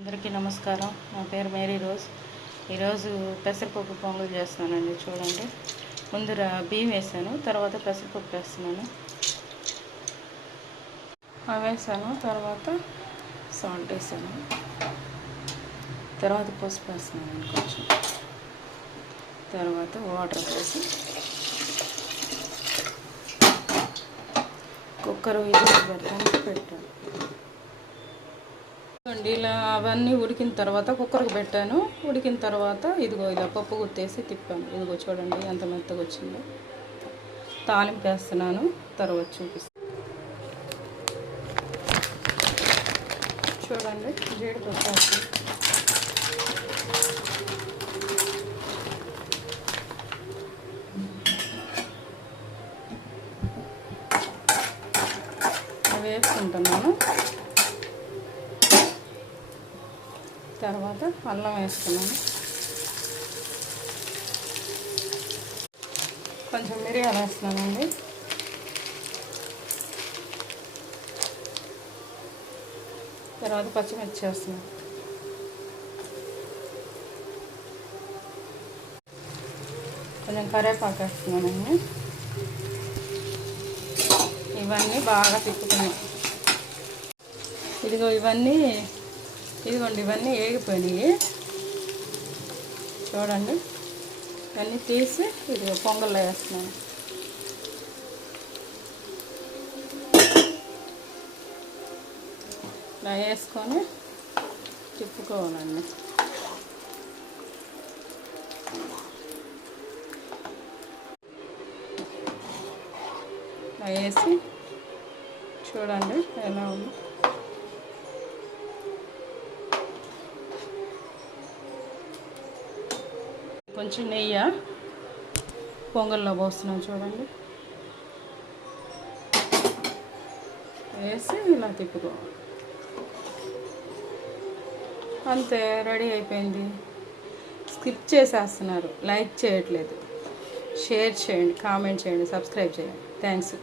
అందరికీ నమస్కారం. నా పేరు మేరీ రోజ్. ఈరోజు పెసరపప్పు పొంగల్ చేస్తున్నానండి. చూడండి, ముందు బియ్యం వేసాను, తర్వాత పెసరపప్పు వేస్తున్నాను. అవి వేసాను, తర్వాత సాల్ట్ వేసాను, తర్వాత పసుపు వేస్తున్నాను కొంచెం, తర్వాత వాటర్ వేసి కుక్కర్ విజిల్ పెట్టాను. ఇలా అవన్నీ ఉడికిన తర్వాత కుక్కర్కి పెట్టాను. ఉడికిన తర్వాత ఇదిగో ఇలా పప్పు గుత్తేసి తిప్పాను. ఇదిగో చూడండి ఎంత మెత్తగా వచ్చిందో. తాలింపు వేస్తున్నాను, తర్వాత చూపిస్తాను. చూడండి, జీడిపప్పు వేస్తాను. అవి వేసుకుంటున్నాను. తర్వాత అల్లం వేస్తున్నాను, కొంచెం మిరియాలు వేస్తున్నానండి, తర్వాత పచ్చిమిర్చి వేస్తున్నాను, కొంచెం కరివేపాకు వేస్తున్నానండి. ఇవన్నీ బాగా తిప్పుతున్నాయి. ఇదిగోండి ఇవన్నీ వేగిపోయినాయి. చూడండి, ఇవన్నీ తీసి ఇదిగో పొంగల్లో వేస్తున్నాను. ఇలా వేసుకొని తిప్పుకోవాలండి. ఇలా వేసి చూడండి ఎలా ఉంది. కొంచెం నెయ్యి పొంగల్లో పోస్తున్నాను. చూడండి, వేసి ఇలా తిప్పుకోవాలి. అంతే, రెడీ అయిపోయింది. స్కిప్ చేసేస్తున్నారు, లైక్ చేయట్లేదు. షేర్ చేయండి, కామెంట్ చేయండి, సబ్స్క్రైబ్ చేయండి. థ్యాంక్స్.